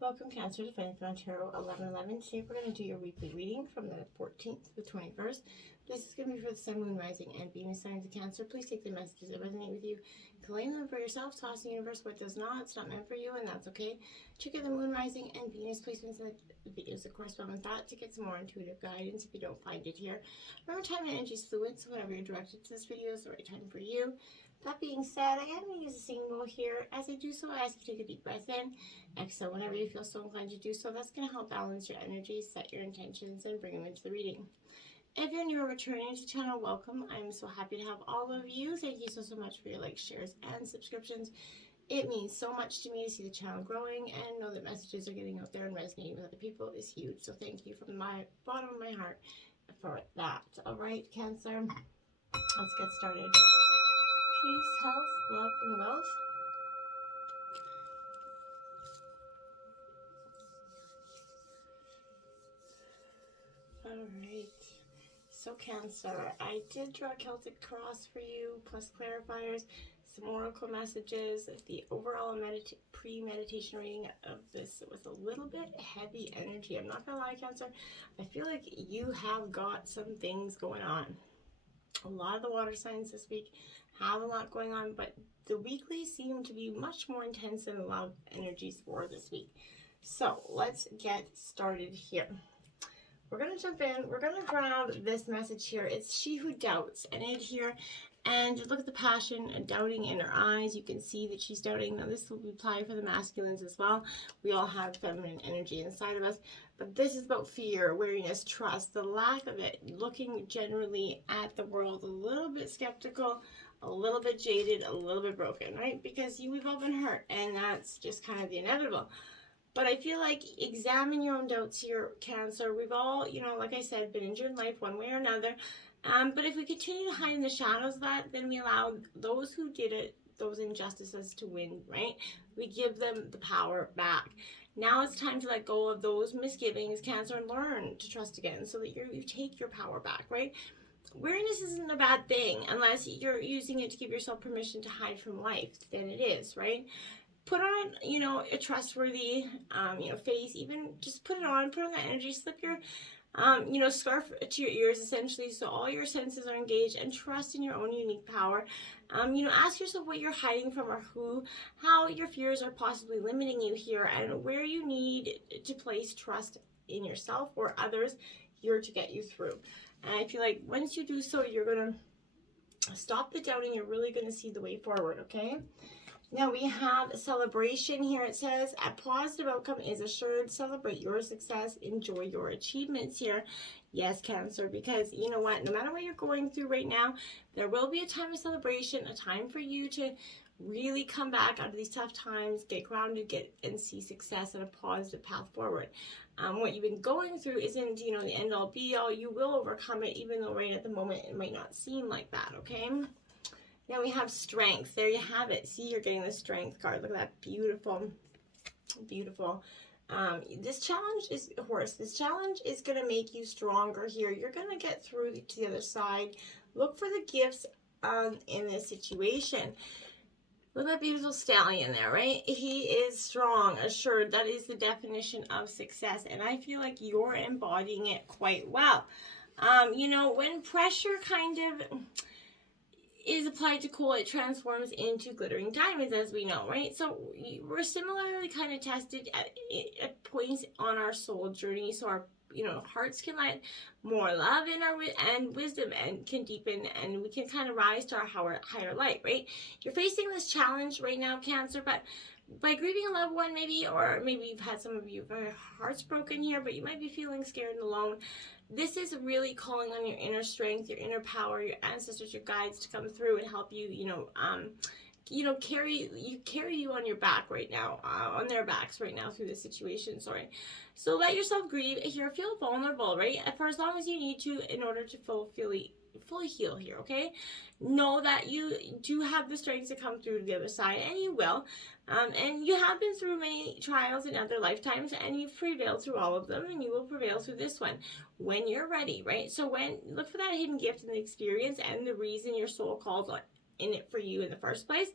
Welcome, Cancer, to Finding Tarot 1111. Today we're going to do your weekly reading from the 14th to the 21st. This is going to be for the Sun, Moon, Rising, and Venus signs of Cancer. Please take the messages that resonate with you, claim them for yourself, toss the universe what does not. It's not meant for you, and that's okay. Check out the Moon, Rising, and Venus placements in the videos that correspond with that to get some more intuitive guidance if you don't find it here. Remember, time and energy is fluid, so whenever you're directed to this video is the right time for you. That being said, I am going to use a singing bowl here. As I do so, I ask you to take a deep breath in. Exhale whenever you feel so inclined to do so. That's going to help balance your energy, set your intentions, and bring them into the reading. If you're new or returning to the channel, welcome. I'm so happy to have all of you. Thank you so much for your likes, shares, and subscriptions. It means so much to me to see the channel growing and know that messages are getting out there and resonating with other people is huge. So thank you from my bottom of my heart for that. All right, Cancer, let's get started. Peace, health, love, and wealth. Alright, so Cancer, I did draw a Celtic cross for you, plus clarifiers, some oracle messages. The overall pre-meditation reading of this was a little bit heavy energy. I'm not gonna lie, Cancer, I feel like you have got some things going on. A lot of the water signs this week have a lot going on, but the weeklies seem to be much more intense than the love energies for this week. So let's get started here. We're going to jump in. We're going to grab this message here. It's she who doubts. And in here, and look at the passion and doubting in her eyes. You can see that she's doubting. Now this will apply for the masculines as well. We all have feminine energy inside of us. But this is about fear, wariness, trust, the lack of it, looking generally at the world a little bit skeptical, a little bit jaded, a little bit broken, right? Because we've all been hurt, and that's just kind of the inevitable. But I feel like examine your own doubts here, Cancer. We've all, like I said, been injured in life one way or another. But if we continue to hide in the shadows of that, then we allow those who did it, those injustices to win, right? We give them the power back. Now it's time to let go of those misgivings, Cancer, and learn to trust again so that you take your power back, right? Weariness isn't a bad thing unless you're using it to give yourself permission to hide from life. Then it is, right? Put on, a trustworthy, face. Even just put on that energy. Slip your, scarf to your ears, essentially, so all your senses are engaged, and trust in your own unique power. Ask yourself what you're hiding from, or how your fears are possibly limiting you here, and where you need to place trust in yourself or others here to get you through. And I feel like once you do so, you're going to stop the doubting. You're really going to see the way forward, okay? Now we have a celebration here. It says, a positive outcome is assured. Celebrate your success. Enjoy your achievements here. Yes, Cancer, because you know what? No matter what you're going through right now, there will be a time of celebration, a time for you to really come back out of these tough times, get grounded, and see success and a positive path forward. What you've been going through isn't, the end all be all. You will overcome it, even though right at the moment it might not seem like that, okay? Now we have strength. There you have it. See, you're getting the strength card. Look at that. Beautiful. Beautiful. This challenge is, horse, this challenge is going to make you stronger here. You're going to get through to the other side. Look for the gifts in this situation. Look at that beautiful stallion there, right? He is strong, assured. That is the definition of success. And I feel like you're embodying it quite well. When pressure kind of is applied to coal, it transforms into glittering diamonds, as we know, right? So we're similarly kind of tested at points on our soul journey, so our hearts can let more love in and wisdom and can deepen, and we can kind of rise to our higher light, right? You're facing this challenge right now, Cancer, but by grieving a loved one, maybe, or maybe you've had some of your hearts broken here, but you might be feeling scared and alone. This is really calling on your inner strength, your inner power, your ancestors, your guides to come through and help you, carry you on your back right now, on their backs right now through this situation, sorry. So let yourself grieve here, feel vulnerable, right? For as long as you need to in order to fully heal here, okay? Know that you do have the strength to come through to the other side, and you will. And you have been through many trials in other lifetimes, and you've prevailed through all of them, and you will prevail through this one when you're ready, right? So look for that hidden gift in the experience and the reason your soul calls in it for you in the first place.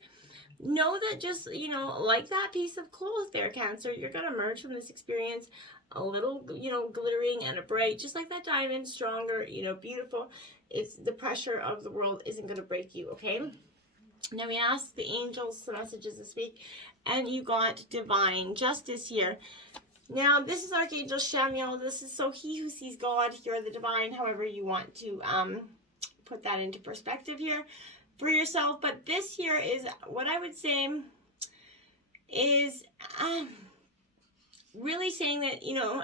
know that just, you know, like that piece of clothes there, Cancer, you're going to emerge from this experience a little, you know, glittering and a bright, just like that diamond, stronger, you know, beautiful. It's the pressure of the world isn't going to break you, okay? Now we asked the angels some messages this week, and you got divine justice here. Now, this is Archangel Shamiel. This is so he who sees God, you're the divine, however you want to put that into perspective here for yourself. But this here is what I would say is really saying that, you know,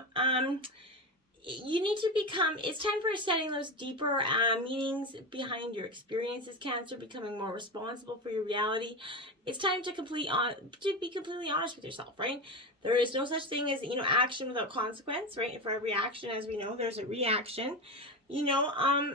you need to become, it's time for setting those deeper meanings behind your experiences, Cancer, becoming more responsible for your reality. It's time to be completely honest with yourself, right? There is no such thing as, you know, action without consequence, right? For every action, as we know, there's a reaction. You know,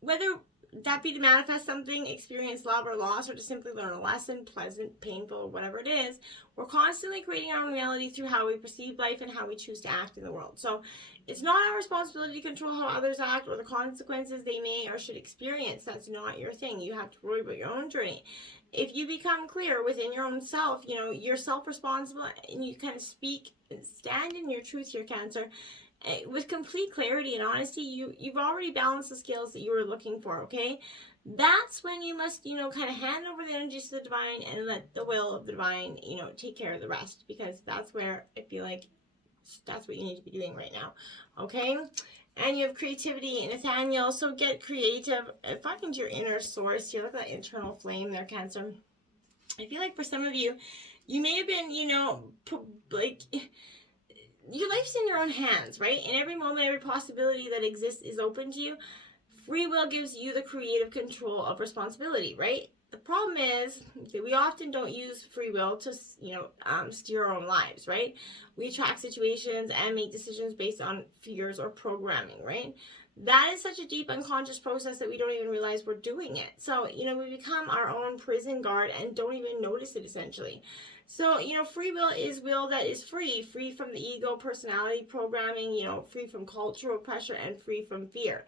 whether that be to manifest something, experience love or loss, or to simply learn a lesson, pleasant, painful, whatever it is, we're constantly creating our own reality through how we perceive life and how we choose to act in the world. So it's not our responsibility to control how others act or the consequences they may or should experience. That's not your thing. You have to worry about your own journey. If you become clear within your own self, you know, you're self-responsible, and you kind of speak and stand in your truth here, Cancer, with complete clarity and honesty, you've already balanced the scales that you were looking for, okay? That's when you must, you know, kind of hand over the energies to the divine and let the will of the divine, you know, take care of the rest, because that's where I feel like that's what you need to be doing right now, okay? And you have creativity, Nathaniel, so get creative. Find your inner source here. Look at that internal flame there, Cancer. I feel like for some of you, you may have been, you know, like, your life's in your own hands, right? And every moment, every possibility that exists is open to you. Free will gives you the creative control of responsibility, right? The problem is that we often don't use free will to, you know, steer our own lives, right? We attract situations and make decisions based on fears or programming, right? That is such a deep unconscious process that we don't even realize we're doing it. So, you know, we become our own prison guard and don't even notice it, essentially. So, you know, free will is will that is free from the ego, personality programming, you know, free from cultural pressure and free from fear.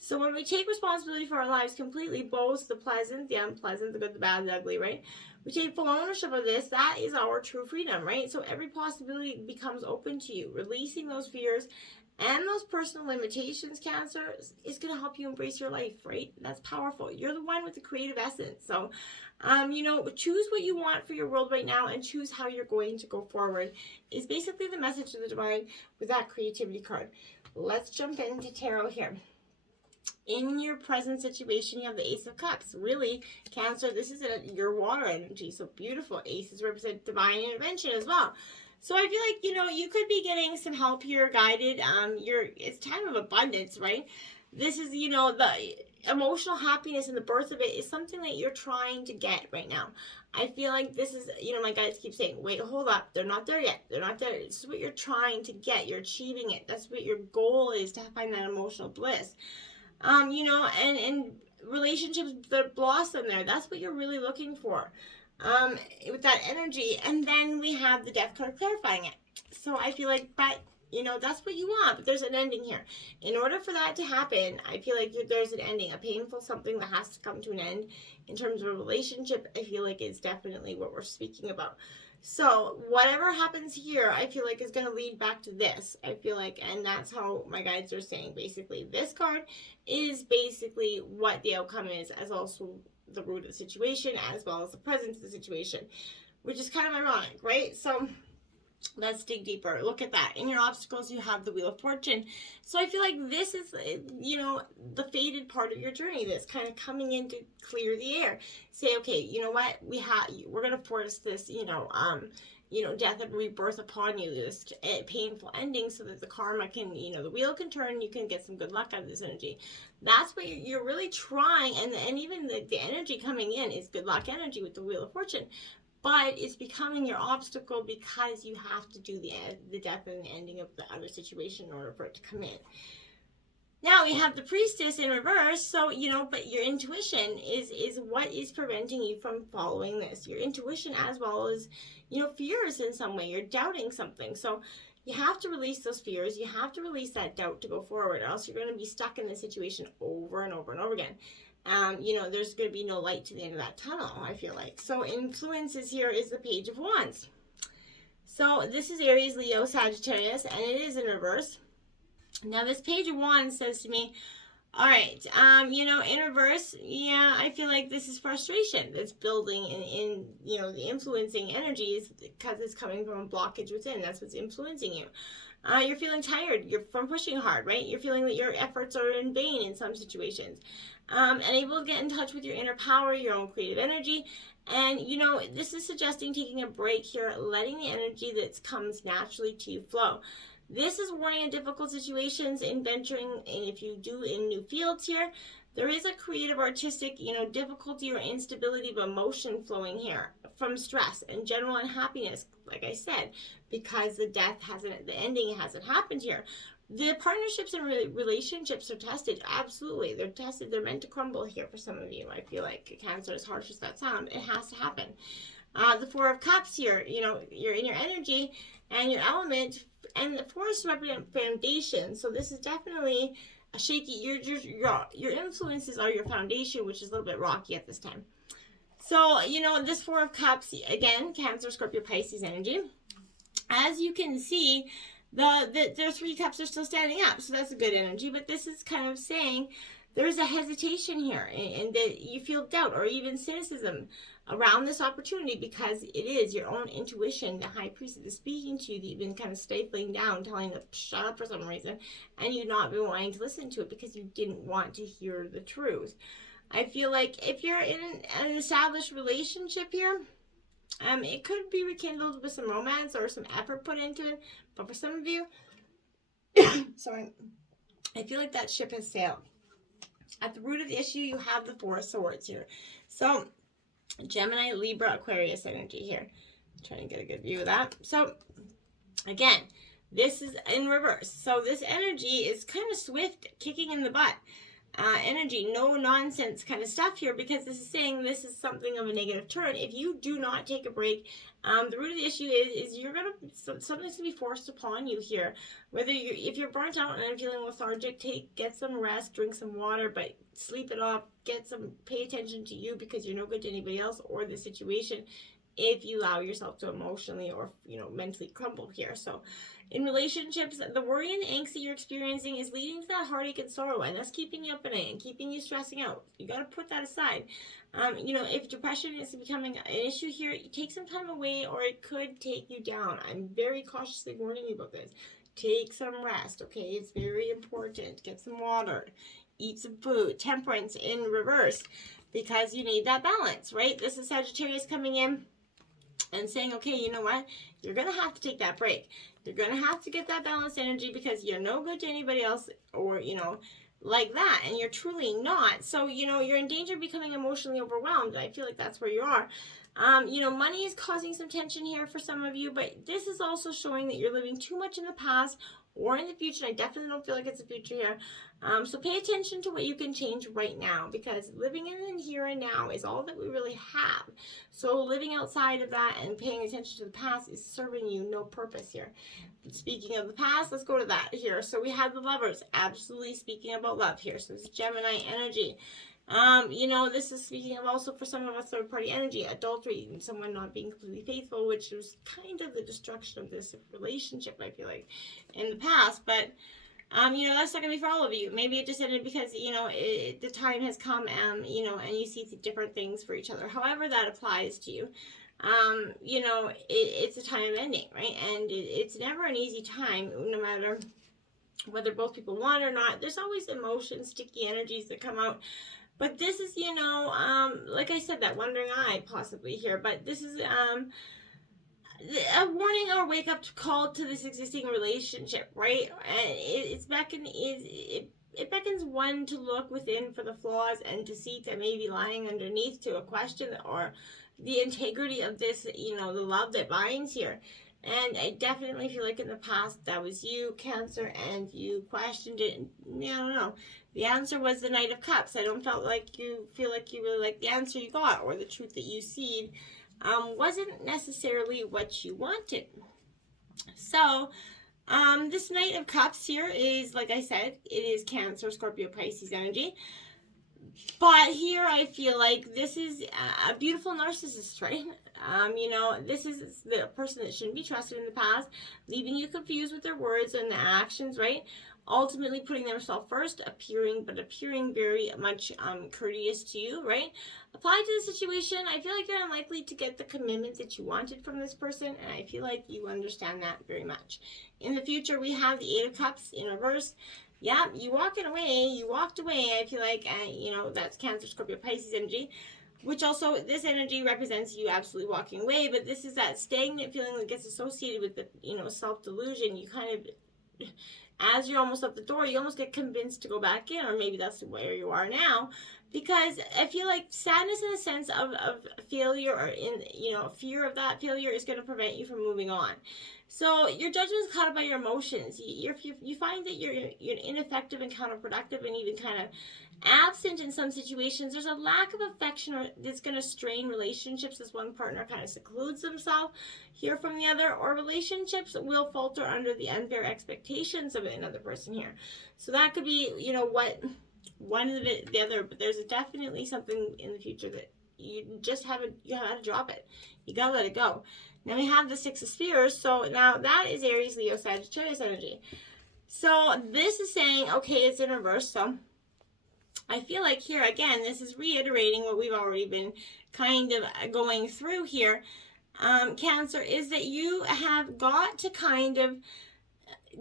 So when we take responsibility for our lives completely, both the pleasant, the unpleasant, the good, the bad, the ugly, right? We take full ownership of this. That is our true freedom, right? So every possibility becomes open to you. Releasing those fears and those personal limitations, Cancer, is going to help you embrace your life, right? That's powerful. You're the one with the creative essence. So, you know, choose what you want for your world right now and choose how you're going to go forward is basically the message of the divine with that creativity card. Let's jump into tarot here. In your present situation, you have the Ace of Cups. Really, Cancer, this is your water energy. So beautiful. Aces represent divine intervention as well. So I feel like, you know, you could be getting some help here, guided. It's time of abundance, right? This is, you know, the emotional happiness and the birth of it is something that you're trying to get right now. I feel like this is, you know, my guides keep saying, wait, hold up. They're not there yet. They're not there. This is what you're trying to get. You're achieving it. That's what your goal is, to find that emotional bliss. You know, and relationships that blossom there. That's what you're really looking for. With that energy. And then we have the Death card clarifying it. So I feel like that, you know, that's what you want, but there's an ending here. In order for that to happen, I feel like there's an ending, a painful something that has to come to an end. In terms of a relationship, I feel like it's definitely what we're speaking about. So whatever happens here, I feel like is going to lead back to this. I feel like, and that's how my guides are saying, basically, this card is basically what the outcome is, as also the root of the situation, as well as the presence of the situation, which is kind of ironic, right? So let's dig deeper. Look at that. In your obstacles, you have the Wheel of Fortune. So I feel like this is, you know, the fated part of your journey that's kind of coming in to clear the air. Say, okay, you know what? We're going to force this, you know, death and rebirth upon you, this painful ending, so that the karma can, you know, the wheel can turn, you can get some good luck out of this energy. That's what you're really trying, and even the energy coming in is good luck energy with the Wheel of Fortune. But it's becoming your obstacle because you have to do the death and the ending of the other situation in order for it to come in. Now we have the Priestess in reverse, so, you know, but your intuition is what is preventing you from following this. Your intuition, as well as, you know, fears in some way. You're doubting something. So you have to release those fears. You have to release that doubt to go forward, or else you're going to be stuck in this situation over and over and over again. You know, there's going to be no light to the end of that tunnel, I feel like. So influences here is the Page of Wands. So this is Aries, Leo, Sagittarius, and it is in reverse. Now this Page of Wands says to me, all right, you know, in reverse, yeah, I feel like this is frustration that's building in you know, the influencing energies because it's coming from a blockage within. That's what's influencing you. You're feeling tired. You're from pushing hard, right? You're feeling that your efforts are in vain in some situations. Able to get in touch with your inner power, your own creative energy. And, you know, this is suggesting taking a break here, letting the energy that comes naturally to you flow. This is warning in difficult situations in venturing, and if you do in new fields here, there is a creative, artistic, you know, difficulty or instability of emotion flowing here from stress and general unhappiness, like I said, because the ending hasn't happened here. The partnerships and relationships are tested. Absolutely. They're tested. They're meant to crumble here for some of you. I feel like Cancer, as harsh as that sounds, it has to happen. The Four of Cups here, you know, you're in your energy and your element, and the Forest represent foundation. So this is definitely a shaky, your influences are your foundation, which is a little bit rocky at this time. So, you know, this Four of Cups, again, Cancer, Scorpio, Pisces energy. As you can see, their 3 cups are still standing up, so that's a good energy. But this is kind of saying there's a hesitation here, and that you feel doubt or even cynicism around this opportunity because it is your own intuition, the high priest is speaking to you, that you've been kind of stifling down, telling them to shut up for some reason, and you've not been wanting to listen to it because you didn't want to hear the truth. I feel like if you're in an established relationship here, it could be rekindled with some romance or some effort put into it. But for some of you, sorry, I feel like that ship has sailed. At the root of the issue, you have the Four of Swords here. So, Gemini, Libra, Aquarius energy here. Trying to get a good view of that. So, again, this is in reverse. So, this energy is kind of swift, kicking in the butt. Energy, no nonsense kind of stuff here, because this is saying this is something of a negative turn. If you do not take a break, the root of the issue is you're gonna, something's gonna be forced upon you here. Whether if you're burnt out and feeling lethargic, get some rest, drink some water, but sleep it off. Pay attention to you, because you're no good to anybody else or the situation if you allow yourself to emotionally or, you know, mentally crumble here. So in relationships, the worry and the angst that you're experiencing is leading to that heartache and sorrow, and that's keeping you up at night and keeping you stressing out. You got to put that aside. You know, if depression is becoming an issue here, take some time away, or it could take you down. I'm very cautiously warning you about this. Take some rest, okay? It's very important. Get some water. Eat some food. Temperance in reverse, because you need that balance, right? This is Sagittarius coming in and saying, okay, you know what? You're going to have to take that break. You're going to have to get that balanced energy, because you're no good to anybody else, or, you know, like that. And you're truly not. So, you know, you're in danger of becoming emotionally overwhelmed. I feel like that's where you are. You know, money is causing some tension here for some of you, but this is also showing that you're living too much in the past or in the future. I definitely don't feel like it's the future here. So pay attention to what you can change right now, because living in the here and now is all that we really have. So living outside of that and paying attention to the past is serving you no purpose here. Speaking of the past, let's go to that here. So we have the Lovers, absolutely speaking about love here. So it's Gemini energy. You know, this is speaking of also for some of us third-party energy, adultery, and someone not being completely faithful, which was kind of the destruction of this relationship, I feel like, in the past. But, you know, that's not going to be for all of you. Maybe it just ended because, you know, the time has come, you know, and you see different things for each other. However that applies to you. You know, it's a time of ending, right? And it's never an easy time, no matter whether both people want or not. There's always emotions, sticky energies that come out. But this is, you know, like I said, that wandering eye possibly here. But this is a warning or wake up call to this existing relationship, right? And it beckons one to look within for the flaws and deceit that may be lying underneath, to a question or the integrity of this, you know, the love that binds here. And I definitely feel like in the past that was you, Cancer, and you questioned it. I don't know. The answer was the Knight of Cups. I don't feel like you really like the answer you got, or the truth that you seed wasn't necessarily what you wanted. So this Knight of Cups here is, like I said, it is Cancer, Scorpio, Pisces energy. But here I feel like this is a beautiful narcissist, right? This is the person that shouldn't be trusted in the past, leaving you confused with their words and their actions, right? Ultimately putting themselves first, appearing very much courteous to you, right? Apply to the situation. I feel like you're unlikely to get the commitment that you wanted from this person, and I feel like you understand that very much. In the future, we have the Eight of Cups in reverse. Yeah, you walked away. I feel like, that's Cancer, Scorpio, Pisces energy, which also, this energy represents you absolutely walking away, but this is that stagnant feeling that gets associated with the, self-delusion. You kind of, as you're almost up the door, you almost get convinced to go back in, or maybe that's where you are now, because I feel like sadness in the sense of failure, or fear of that failure is going to prevent you from moving on. So your judgment is caught up by your emotions. You find that you're ineffective and counterproductive, and even kind of absent in some situations. There's a lack of affection that's going to strain relationships as one partner kind of secludes themselves here from the other, or relationships will falter under the unfair expectations of another person here. So that could be, what one of the other, but there's definitely something in the future that you just haven't, you got to drop it. You got to let it go. Now we have the Six of Spears, so now that is Aries, Leo, Sagittarius energy. So this is saying, okay, it's in reverse, so I feel like here, again, this is reiterating what we've already been kind of going through here, Cancer, is that you have got to kind of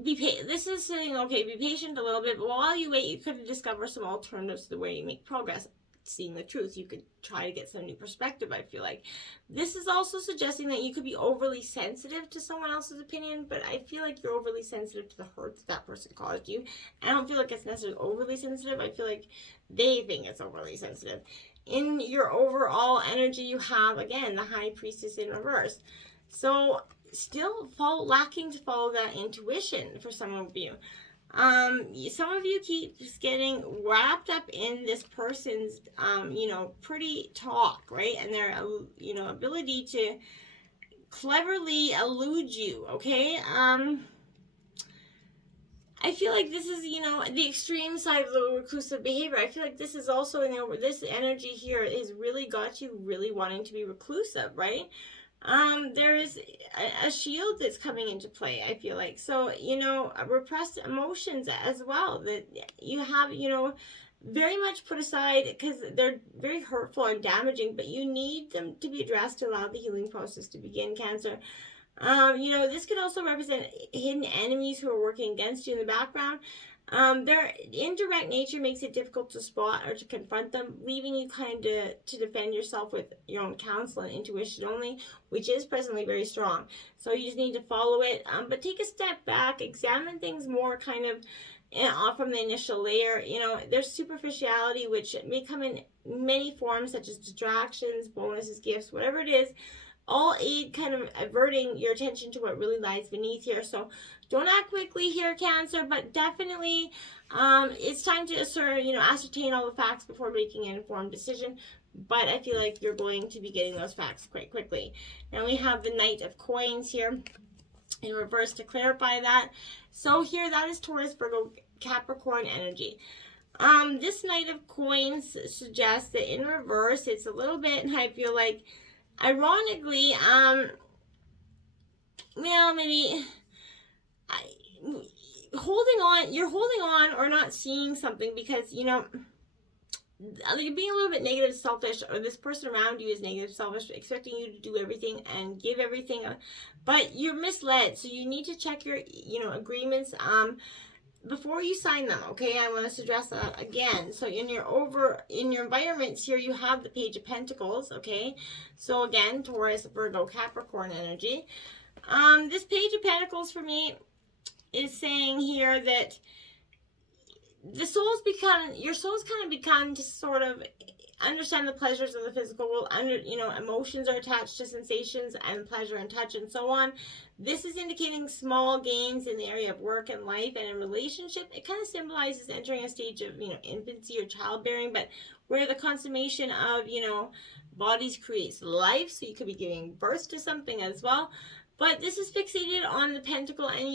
be patient. This is saying, okay, be patient a little bit, but while you wait, you could discover some alternatives to the way you make progress. Seeing the truth, you could try to get some new perspective. I feel like this is also suggesting that you could be overly sensitive to someone else's opinion, but I feel like you're overly sensitive to the hurt that person caused you. I don't feel like it's necessarily overly sensitive. I feel like they think it's overly sensitive. In your overall energy, you have, again, the High Priestess in reverse. So still lacking to follow that intuition for some of you. Some of you keep just getting wrapped up in this person's, pretty talk, right? And their, ability to cleverly elude you, okay? I feel like this is, the extreme side of the reclusive behavior. I feel like this is also, this energy here has really got you really wanting to be reclusive, right? There is a shield that's coming into play, I feel like. So, repressed emotions as well that you have, very much put aside because they're very hurtful and damaging, but you need them to be addressed to allow the healing process to begin, Cancer. This could also represent hidden enemies who are working against you in the background. Their indirect nature makes it difficult to spot or to confront them, leaving you kind of to defend yourself with your own counsel and intuition only, which is presently very strong. So you just need to follow it, but take a step back, examine things more kind of off from the initial layer. There's superficiality, which may come in many forms, such as distractions, bonuses, gifts, whatever it is, all aid kind of averting your attention to what really lies beneath here. So don't act quickly here, Cancer, but definitely it's time to ascertain all the facts before making an informed decision. But I feel like you're going to be getting those facts quite quickly. Now we have the Knight of Coins here in reverse to clarify that. So here, that is Taurus, Virgo, Capricorn energy. This Knight of Coins suggests that in reverse, it's a little bit, I feel like, ironically, maybe you're holding on or not seeing something because, you're being a little bit negative, selfish, or this person around you is negative, selfish, expecting you to do everything and give everything, but you're misled. So you need to check your, agreements, before you sign them, okay? I want us to address that again. So in your environments here, you have the Page of Pentacles, okay? So again, Taurus, Virgo, Capricorn energy. This Page of Pentacles for me is saying here that your soul's kind of begun to sort of understand the pleasures of the physical world. Emotions are attached to sensations and pleasure and touch and so on. This is indicating small gains in the area of work and life and in relationship. It kind of symbolizes entering a stage of, infancy or childbearing, but where the consummation of, bodies creates life. So you could be giving birth to something as well. But this is fixated on the pentacle, and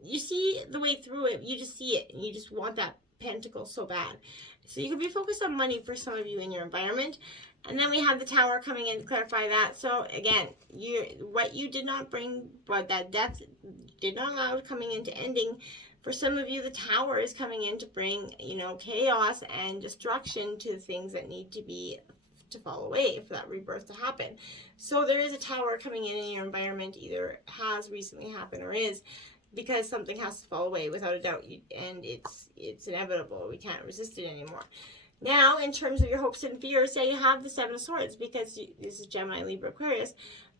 you see the way through it. You just see it, and you just want that Pentacles so bad. So you could be focused on money for some of you in your environment. And then we have the Tower coming in to clarify that. So again, what you did not bring, what that death did not allow coming into ending, for some of you, the Tower is coming in to bring, you know, chaos and destruction to the things that need to fall away for that rebirth to happen. So there is a Tower coming in your environment, either has recently happened or is, because something has to fall away without a doubt, and it's inevitable. We can't resist it anymore. Now, in terms of your hopes and fears, say you have the Seven of Swords, because this is Gemini, Libra, Aquarius,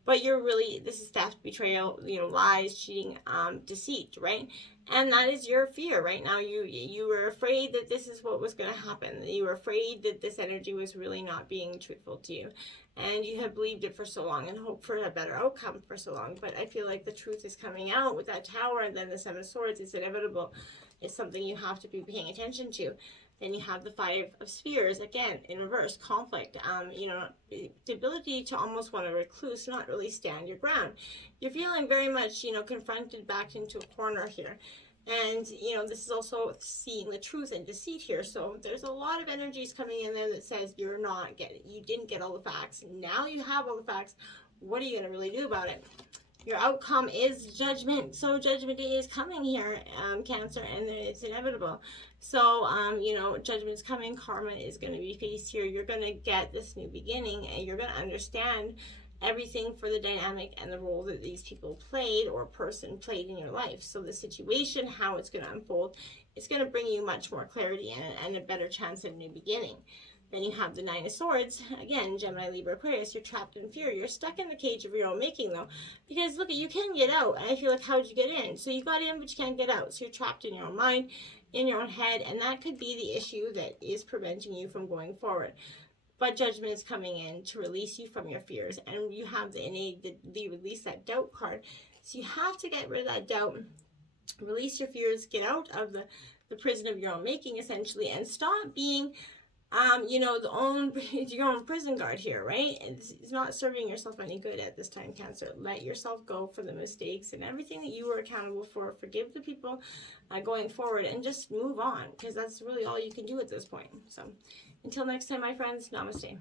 but this is theft, betrayal, you know, lies, cheating, deceit, right? And that is your fear right now. You were afraid that this is what was going to happen. You were afraid that this energy was really not being truthful to you. And you have believed it for so long and hoped for a better outcome for so long. But I feel like the truth is coming out with that Tower, and then the Seven of Swords is inevitable. It's something you have to be paying attention to. Then you have the Five of Spears, again, in reverse, conflict, you know, the ability to almost want to recluse, not really stand your ground. You're feeling very much, you know, confronted, backed into a corner here. And, you know, this is also seeing the truth and deceit here. So there's a lot of energies coming in there that says you didn't get all the facts. Now you have all the facts. What are you going to really do about it? Your outcome is judgment. So judgment day is coming here, Cancer, and it's inevitable. So, you know, judgment is coming. Karma is going to be faced here. You're going to get this new beginning, and you're going to understand everything for the dynamic and the role that these people played or person played in your life. So the situation, how it's going to unfold, it's going to bring you much more clarity and a better chance at a new beginning. Then you have the Nine of Swords. Again, Gemini, Libra, Aquarius, you're trapped in fear. You're stuck in the cage of your own making, though. Because, look, you can get out. And I feel like, how'd you get in? So you got in, but you can't get out. So you're trapped in your own mind, in your own head. And that could be the issue that is preventing you from going forward. But judgment is coming in to release you from your fears. And you have the release that doubt card. So you have to get rid of that doubt. Release your fears. Get out of the prison of your own making, essentially. And stop being... you know, your own prison guard here, right? It's not serving yourself any good at this time, Cancer. Let yourself go for the mistakes and everything that you were accountable for. Forgive the people going forward and just move on, because that's really all you can do at this point. So until next time, my friends, namaste.